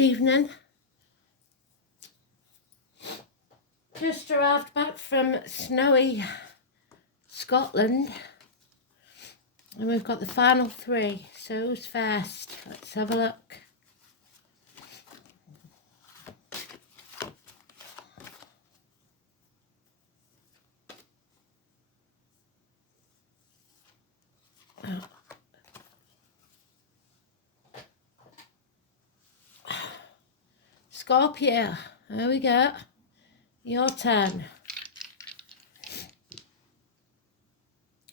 evening. Just arrived back from snowy Scotland, and we've got the final three. So who's first? Let's have a look. Oh. Scorpio, there we go. Your turn.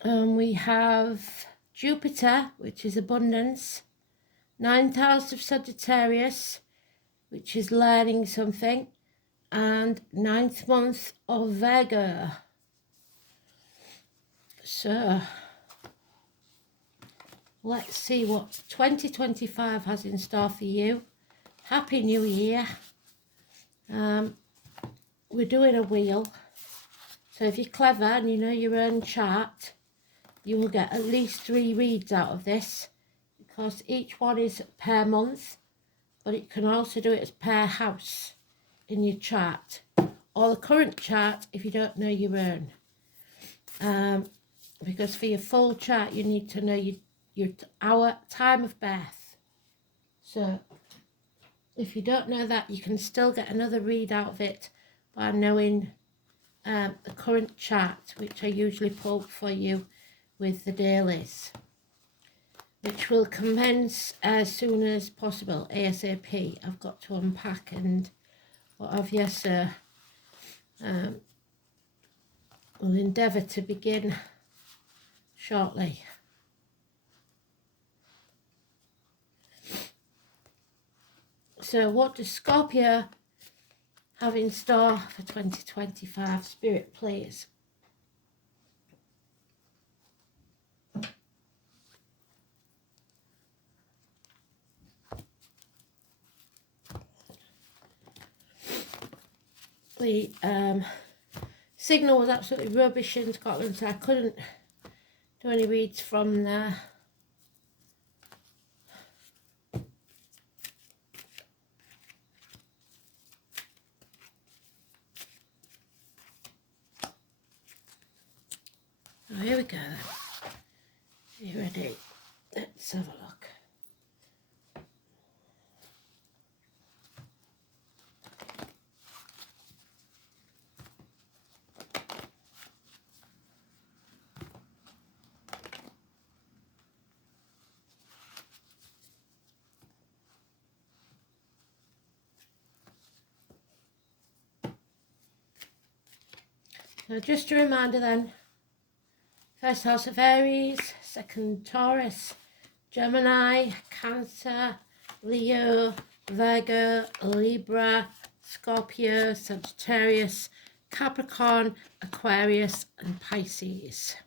We have Jupiter, which is abundance, 9th house of Sagittarius, which is learning something, and 9th month of Virgo. So let's see what 2025 has in store for you. Happy New Year. We're doing a wheel. So if you're clever and you know your own chart, you will get at least 3 reads out of this, because each one is per month, but it can also do it as per house in your chart, or the current chart if you don't know your own. Because for your full chart you need to know your time of birth. So if you don't know that, you can still get another read out of it by knowing the current chart, which I usually pull for you with the dailies, which will commence as soon as possible, ASAP. I've got to unpack and what have you, so we'll endeavour to begin shortly. So what does Scorpio have in store for 2025? Spirit, please. The signal was absolutely rubbish in Scotland, so I couldn't do any reads from there. Oh, here we go then. Are you ready? Let's have a look. So just a reminder then, first house of Aries, second Taurus, Gemini, Cancer, Leo, Virgo, Libra, Scorpio, Sagittarius, Capricorn, Aquarius and Pisces.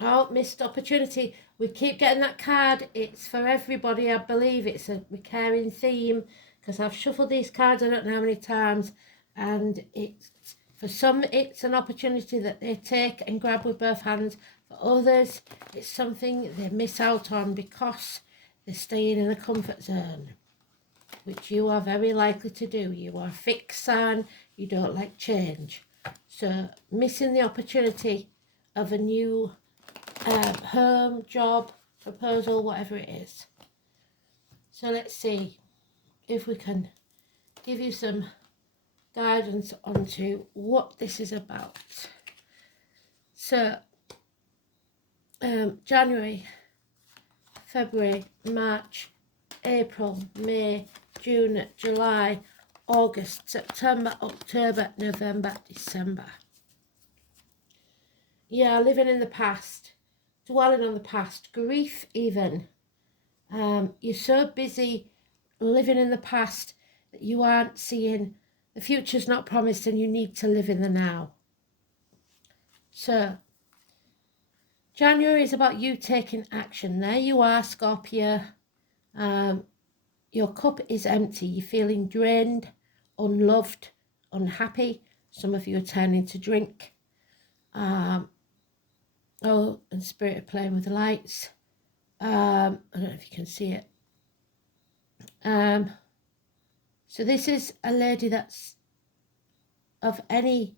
Oh, missed opportunity. We keep getting that card. It's for everybody. I believe it's a recurring theme, because I've shuffled these cards I don't know how many times, and it's for some it's an opportunity that they take and grab with both hands. For others, it's something they miss out on because they're staying in a comfort zone, which you are very likely to do. You are a fixed sign, you don't like change. So missing the opportunity of a new home, job, proposal, whatever it is. So let's see if we can give you some guidance onto what this is about. So January, February, March, April, May, June, July, August, September, October, November, December. Yeah, living in the past, dwelling on the past, grief even. You're so busy living in the past that you aren't seeing the future's not promised, and you need to live in the now. So January is about you taking action. There you are, Scorpio. Your cup is empty. You're feeling drained, unloved, unhappy. Some of you are turning to drink. Oh, and Spirit are playing with the lights. I don't know if you can see it. So this is a lady that's of any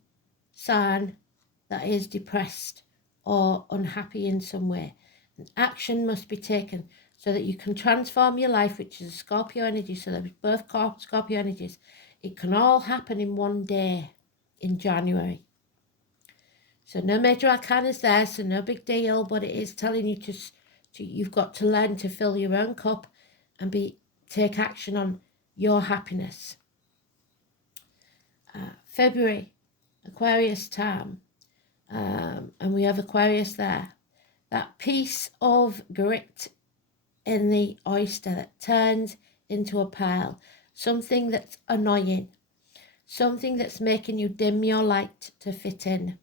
sign that is depressed or unhappy in some way. And action must be taken so that you can transform your life, which is a Scorpio energy. So there's both Scorpio energies. It can all happen in one day in January. So no major arcana is there, so no big deal, but it is telling you to you've got to learn to fill your own cup and take action on your happiness. February, Aquarius time, and we have Aquarius there. That piece of grit in the oyster that turns into a pearl, something that's annoying, something that's making you dim your light to fit in.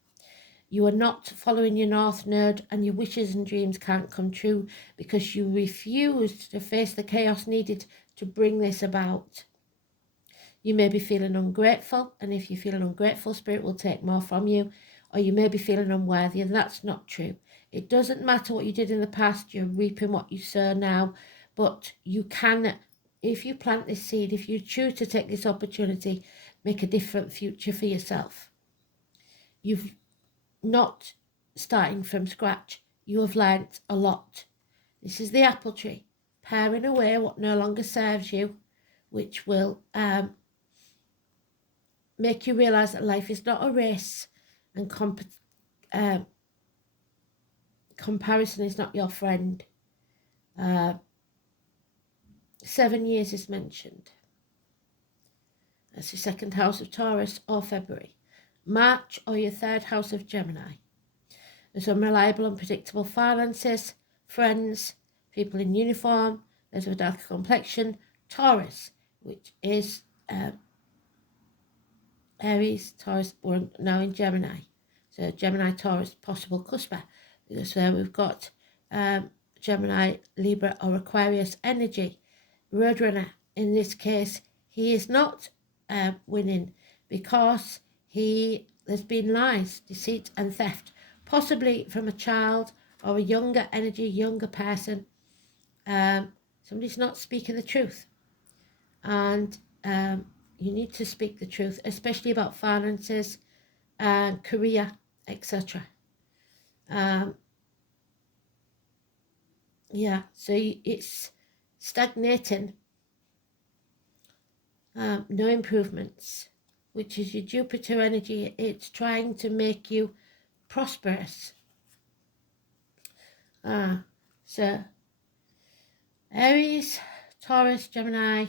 You are not following your North Node, and your wishes and dreams can't come true because you refused to face the chaos needed to bring this about. You may be feeling ungrateful, and if you're feeling ungrateful, Spirit will take more from you, or you may be feeling unworthy, and that's not true. It doesn't matter what you did in the past, you're reaping what you sow now, but you can, if you plant this seed, if you choose to take this opportunity, make a different future for yourself. You've not starting from scratch. You have learnt a lot. This is the apple tree, paring away what no longer serves you, which will make you realise that life is not a race, and comparison is not your friend. 7 years is mentioned. That's your second house of Taurus or February. March or your third house of Gemini. There's unreliable, unpredictable finances, friends, people in uniform. There's a darker complexion. Taurus, which is Aries, Taurus, we're now in Gemini. So Gemini, Taurus, possible cusper. Because we've got Gemini, Libra or Aquarius energy. Roadrunner, in this case, he is not winning because there's been lies, deceit and theft, possibly from a child or a younger energy, younger person. Somebody's not speaking the truth. And you need to speak the truth, especially about finances and career, etc. Yeah, so it's stagnating, no improvements, which is your Jupiter energy. It's trying to make you prosperous. So Aries, Taurus, Gemini,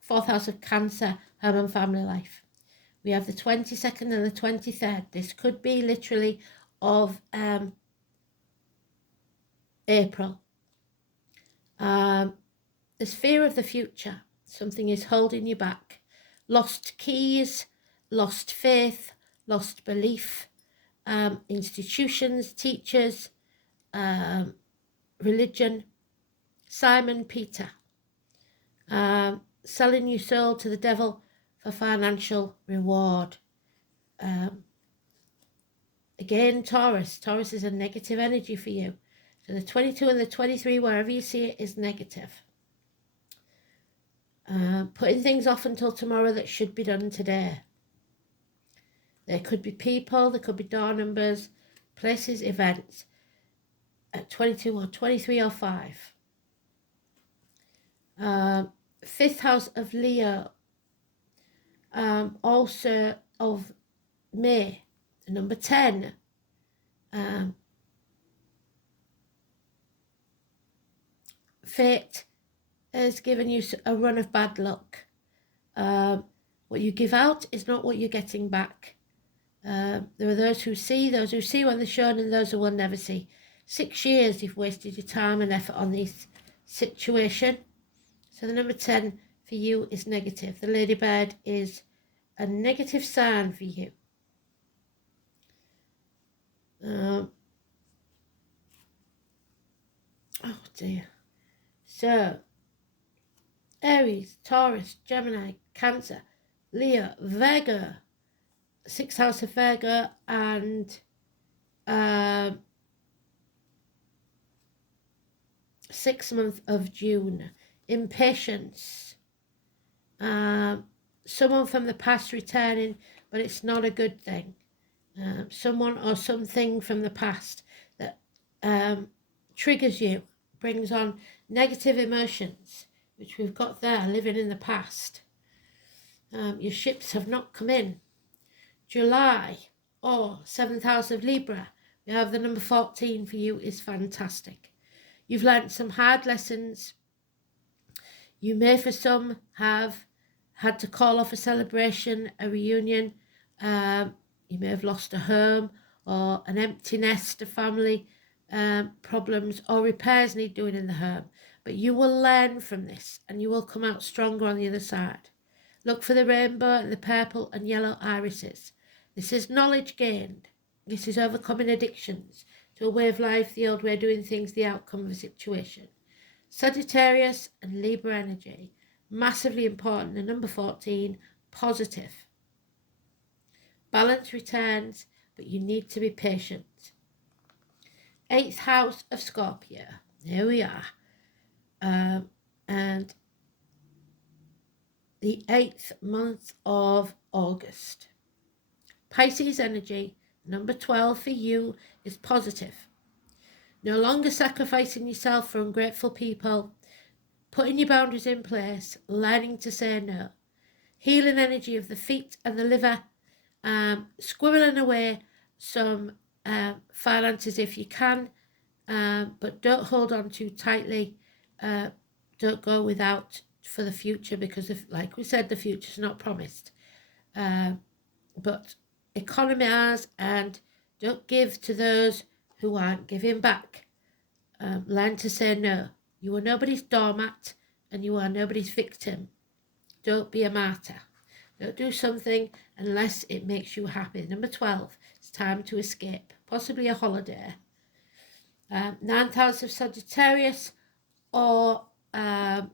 fourth house of Cancer, home and family life. We have the 22nd and the 23rd. This could be literally of April. There's fear of the future. Something is holding you back. Lost keys, lost faith, lost belief, institutions, teachers, religion. Simon Peter, selling your soul to the devil for financial reward. Again, Taurus is a negative energy for you. So the 22 and the 23, wherever you see it, is negative. Putting things off until tomorrow that should be done today. There could be people, there could be door numbers, places, events at 22 or 23 or 5. Fifth house of Leo, also of May, number 10. Fate has given you a run of bad luck. What you give out is not what you're getting back. There are those who see when they're shown, and those who will never see. 6 years you've wasted your time and effort on this situation. So the number 10 for you is negative. The ladybird is a negative sign for you. Oh dear. So Aries, Taurus, Gemini, Cancer, Leo, Virgo, 6th house of Virgo, and 6th month of June impatience, someone from the past returning, but it's not a good thing. Someone or something from the past that triggers you, brings on negative emotions, which we've got there, living in the past. Your ships have not come in. July, or 7th house of Libra, we have the number 14 for you, is fantastic. You've learnt some hard lessons. You may, for some, have had to call off a celebration, a reunion. You may have lost a home or an empty nest, a family problems, or repairs need doing in the home. But you will learn from this and you will come out stronger on the other side. Look for the rainbow and the purple and yellow irises. This is knowledge gained. This is overcoming addictions to a way of life, the old way of doing things, the outcome of a situation. Sagittarius and Libra energy, massively important. The number 14, positive. Balance returns, but you need to be patient. 8th house of Scorpio. Here we are. And the 8th month of August. Pisces energy, number 12 for you, is positive. No longer sacrificing yourself for ungrateful people, putting your boundaries in place, learning to say no. Healing energy of the feet and the liver, squirreling away some finances if you can, but don't hold on too tightly. Don't go without for the future, because like we said, the future's not promised. But economize and don't give to those who aren't giving back. Learn to say no. You are nobody's doormat and you are nobody's victim. Don't be a martyr. Don't do something unless it makes you happy. Number 12, it's time to escape, possibly a holiday. 9th house of Sagittarius, or 9th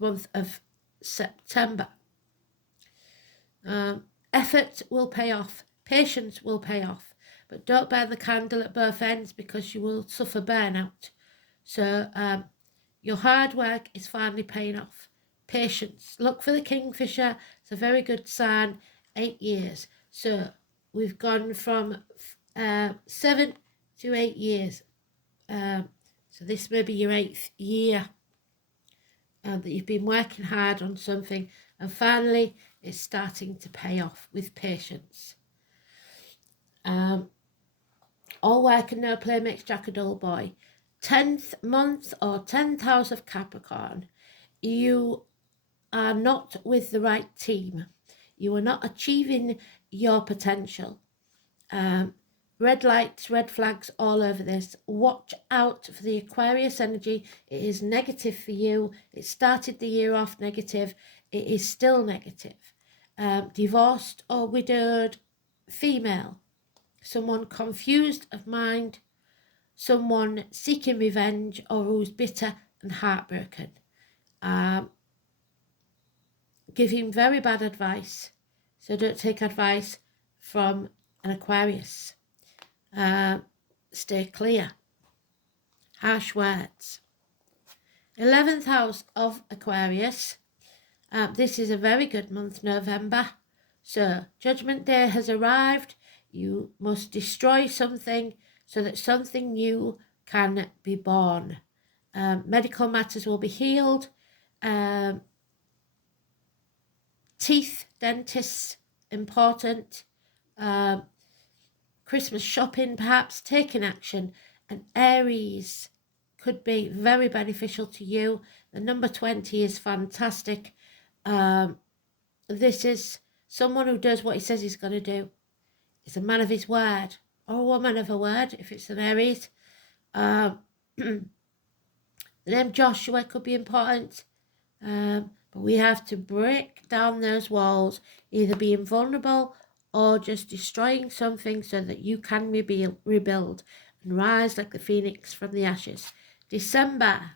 month of September. Effort will pay off. Patience will pay off. But don't burn the candle at both ends, because you will suffer burnout. So your hard work is finally paying off. Patience. Look for the kingfisher. It's a very good sign. 8 years. So we've gone from 7 to 8 years. So this may be your 8th year that you've been working hard on something, and finally it's starting to pay off with patience. All work and no play makes Jack a dull boy. 10th month or 10th house of Capricorn. You are not with the right team. You are not achieving your potential. Red lights, red flags all over this. Watch out for the Aquarius energy. It is negative for you. It started the year off negative. It is still negative. Divorced or widowed female. Someone confused of mind. Someone seeking revenge, or who's bitter and heartbroken. Giving very bad advice. So don't take advice from an Aquarius. Stay clear. Harsh words. 11th house of Aquarius. This is a very good month, November. So Judgment Day has arrived. You must destroy something so that something new can be born. Medical matters will be healed. Teeth, dentists, important. Christmas shopping, perhaps, taking action. And Aries could be very beneficial to you. The number 20 is fantastic. This is someone who does what he says he's going to do. He's a man of his word, or a woman of a word, if it's an Aries. The name Joshua could be important. But we have to break down those walls, either being vulnerable or just destroying something so that you can rebuild and rise like the phoenix from the ashes. December.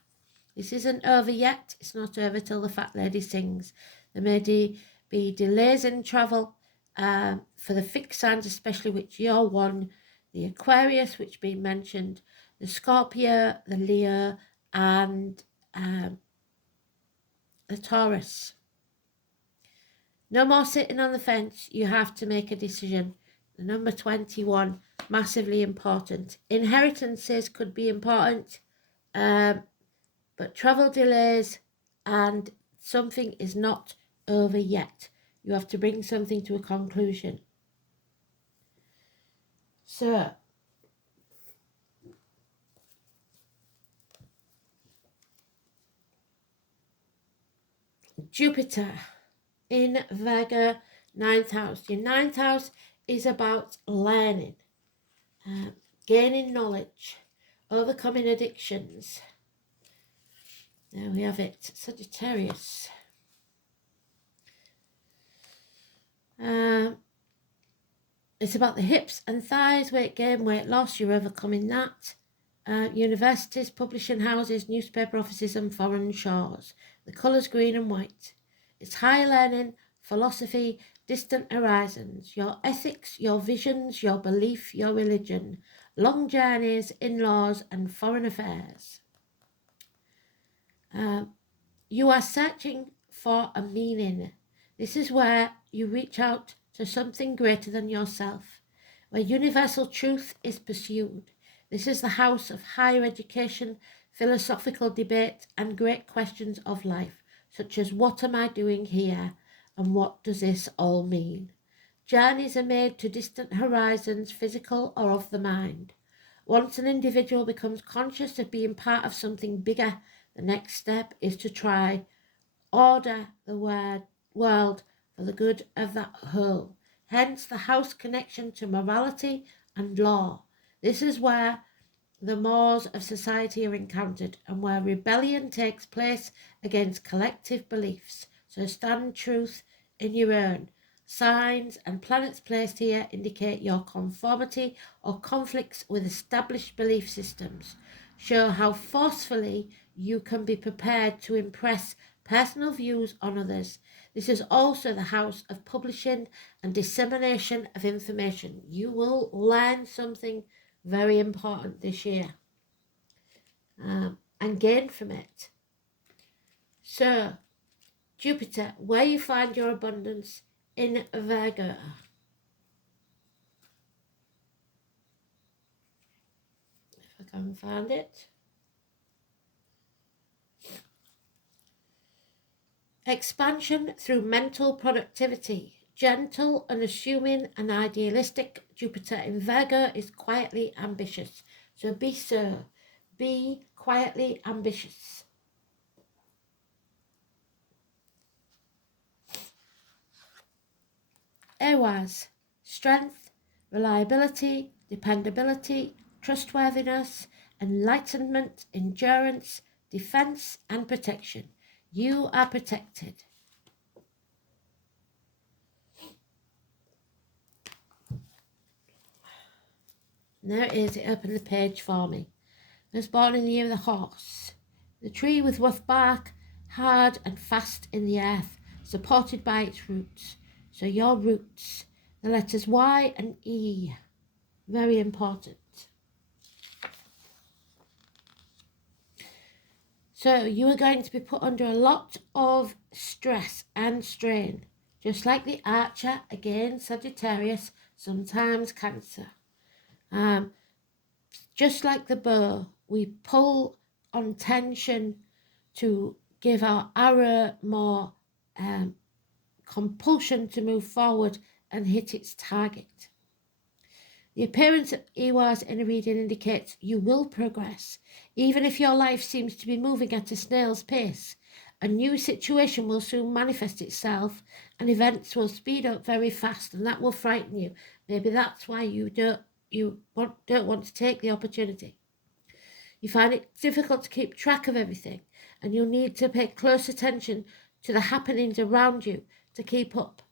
This isn't over yet. It's not over till the fat lady sings. There may be delays in travel for the fixed signs, especially which you're one. The Aquarius, which been mentioned, the Scorpio, the Leo, and the Taurus. No more sitting on the fence. You have to make a decision. The number 21, massively important. Inheritances could be important, but travel delays and something is not over yet. You have to bring something to a conclusion. So, Jupiter in Virgo, 9th house. Your 9th house is about learning, gaining knowledge, overcoming addictions. There we have it, Sagittarius. It's about the hips and thighs, weight gain, weight loss, you're overcoming that. Universities, publishing houses, newspaper offices and foreign shores. The colours green and white. It's high learning, philosophy, distant horizons, your ethics, your visions, your belief, your religion, long journeys, in-laws and foreign affairs. You are searching for a meaning. This is where you reach out to something greater than yourself, where universal truth is pursued. This is the house of higher education, philosophical debate, and great questions of life, such as what am I doing here, and what does this all mean? Journeys are made to distant horizons, physical or of the mind. Once an individual becomes conscious of being part of something bigger, the next step is to try order the world for the good of that whole. Hence the house connection to morality and law. This is where the mores of society are encountered and where rebellion takes place against collective beliefs. So stand truth in your own. Signs and planets placed here indicate your conformity or conflicts with established belief systems. Show how forcefully you can be prepared to impress personal views on others. This is also the house of publishing and dissemination of information. You will learn something very important this year and gain from it. So, Jupiter, where you find your abundance in Virgo. If I can find it. Expansion through mental productivity. Gentle, unassuming and idealistic, Jupiter in Virgo is quietly ambitious. So be quietly ambitious. Aries, strength, reliability, dependability, trustworthiness, enlightenment, endurance, defense and protection. You are protected. And there it is, it opened the page for me. I was born in the year of the horse. The tree with rough bark, hard and fast in the earth, supported by its roots. So your roots, the letters Y and E, very important. So you are going to be put under a lot of stress and strain. Just like the Archer, again Sagittarius, sometimes Cancer. Just like the bow, we pull on tension to give our arrow more compulsion to move forward and hit its target. The appearance of Ewas in a reading indicates you will progress, even if your life seems to be moving at a snail's pace. A new situation will soon manifest itself and events will speed up very fast, and that will frighten you. Maybe that's why you don't want to take the opportunity. You find it difficult to keep track of everything, and you'll need to pay close attention to the happenings around you to keep up.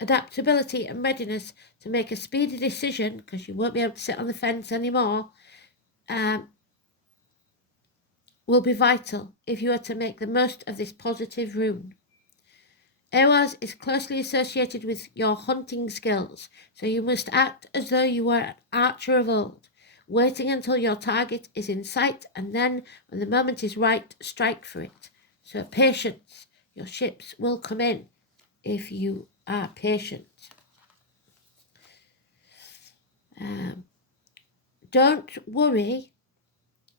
Adaptability and readiness to make a speedy decision, because you won't be able to sit on the fence anymore, will be vital if you are to make the most of this positive rune. Ewas is closely associated with your hunting skills, so you must act as though you were an archer of old. waiting until your target is in sight, and then when the moment is right, strike for it. So patience, your ships will come in if you are patient. Don't worry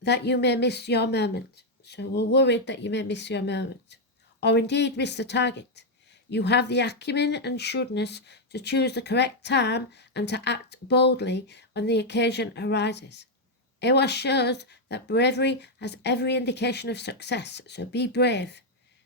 that you may miss your moment. So we're worried that you may miss your moment, or indeed miss the target. You have the acumen and shrewdness to choose the correct time and to act boldly when the occasion arises. Ewa shows that bravery has every indication of success, so be brave.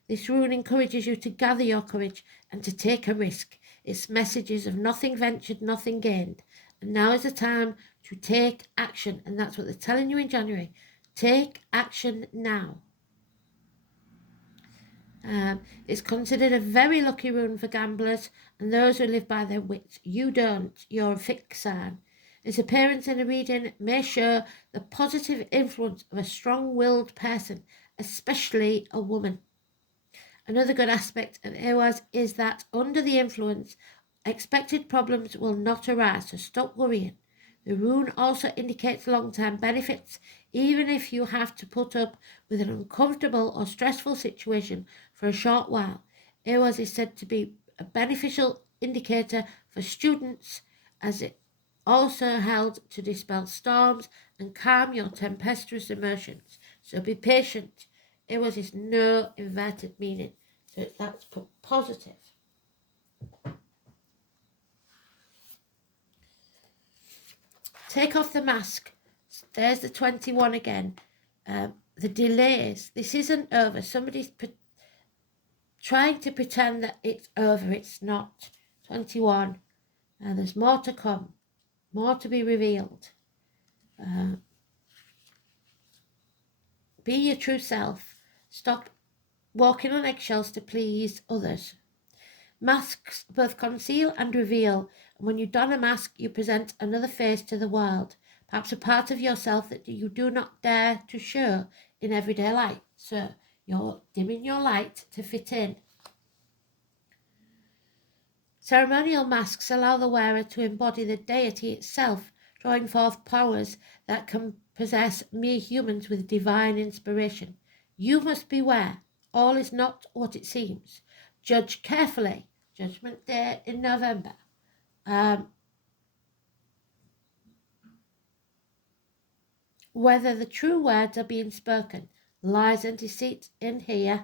This rune encourages you to gather your courage and to take a risk. Its message is of nothing ventured, nothing gained. And now is the time to take action, and that's what they're telling you in January. Take action now. It's considered a very lucky rune for gamblers and those who live by their wits. You don't. You're a fixed sign. Its appearance in a reading may show the positive influence of a strong-willed person, especially a woman. Another good aspect of Ewas is that under the influence, expected problems will not arise, so stop worrying. The rune also indicates long-term benefits, even if you have to put up with an uncomfortable or stressful situation for a short while. Ewas is said to be a beneficial indicator for students, as it also held to dispel storms and calm your tempestuous emotions. So be patient. Ewas is no inverted meaning, so that's put positive. Take off the mask. There's the 21 again. The delays. This isn't over. Somebody's trying to pretend that it's over. It's not. 21. There's more to come. More to be revealed. Be your true self. Stop walking on eggshells to please others. Masks both conceal and reveal, and when you don a mask, you present another face to the world, perhaps a part of yourself that you do not dare to show in everyday life. So you're dimming your light to fit in. Ceremonial masks allow the wearer to embody the deity itself, drawing forth powers that can possess mere humans with divine inspiration. You must beware. All is not what it seems. Judge carefully. Judgment Day in November. Whether the true words are being spoken, lies and deceit in here,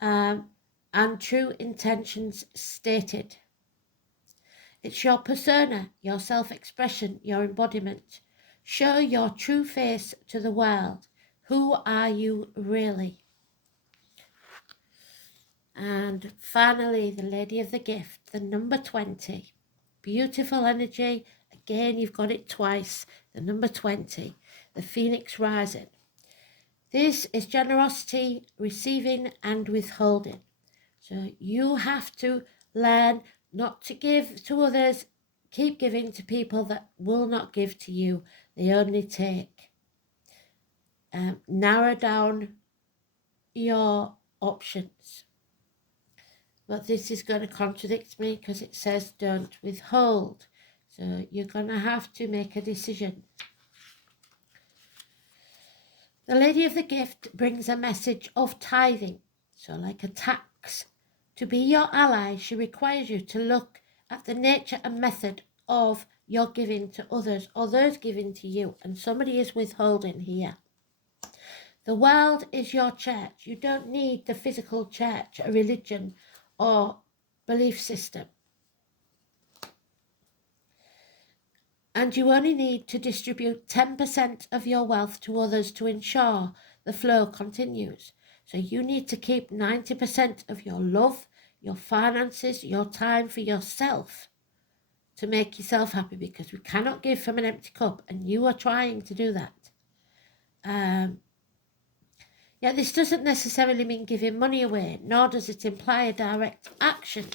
and true intentions stated. It's your persona, your self-expression, your embodiment. Show your true face to the world. Who are you really? And finally, the Lady of the Gift, the number 20. Beautiful energy. Again, you've got it twice. The number 20, the Phoenix rising. This is generosity, receiving and withholding. So you have to learn not to give to others. Keep giving to people that will not give to you. They only take. Narrow down your options. But this is going to contradict me because it says don't withhold. So you're going to have to make a decision. The Lady of the Gift brings a message of tithing, so like a tax. To be your ally, she requires you to look at the nature and method of your giving to others or those giving to you, and somebody is withholding here. The world is your church. You don't need the physical church, a religion or belief system. And you only need to distribute 10% of your wealth to others to ensure the flow continues. So you need to keep 90% of your love, your finances, your time for yourself to make yourself happy, because we cannot give from an empty cup, and you are trying to do that. Yet this doesn't necessarily mean giving money away, nor does it imply a direct action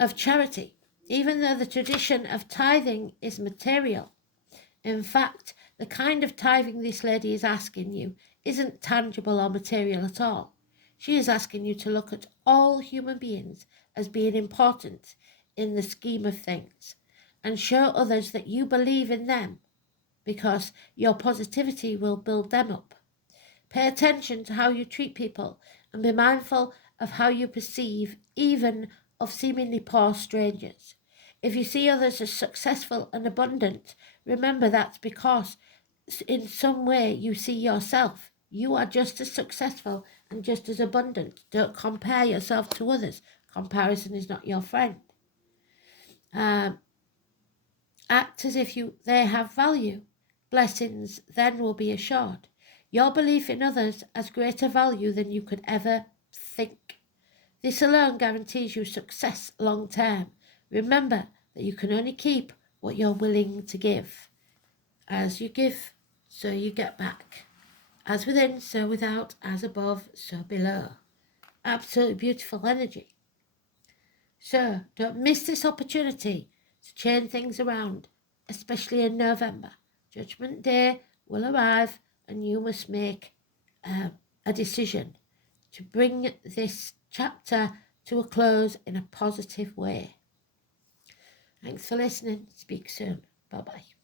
of charity, even though the tradition of tithing is material. In fact, the kind of tithing this lady is asking you isn't tangible or material at all. She is asking you to look at all human beings as being important in the scheme of things, and show others that you believe in them, because your positivity will build them up. Pay attention to how you treat people and be mindful of how you perceive, even of seemingly poor strangers. If you see others as successful and abundant, remember that's because in some way you see yourself. You are just as successful and just as abundant. Don't compare yourself to others. Comparison is not your friend. Act as if they have value. Blessings then will be assured. Your belief in others has greater value than you could ever think. This alone guarantees you success long term. Remember that you can only keep what you're willing to give. As you give, so you get back. As within, so without. As above, so below. Absolutely beautiful energy. So don't miss this opportunity to change things around, especially in November. Judgment Day will arrive and you must make a decision to bring this chapter to a close in a positive way. Thanks for listening. Speak soon. Bye-bye.